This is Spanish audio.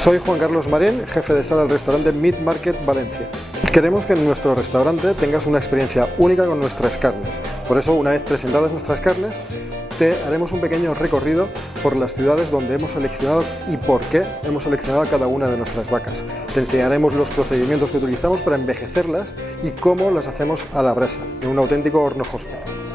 Soy Juan Carlos Marín, jefe de sala del restaurante Meat Market Valencia. Queremos que en nuestro restaurante tengas una experiencia única con nuestras carnes. Por eso, una vez presentadas nuestras carnes, te haremos un pequeño recorrido por las ciudades donde hemos seleccionado y por qué hemos seleccionado a cada una de nuestras vacas. Te enseñaremos los procedimientos que utilizamos para envejecerlas y cómo las hacemos a la brasa, en un auténtico horno hospital.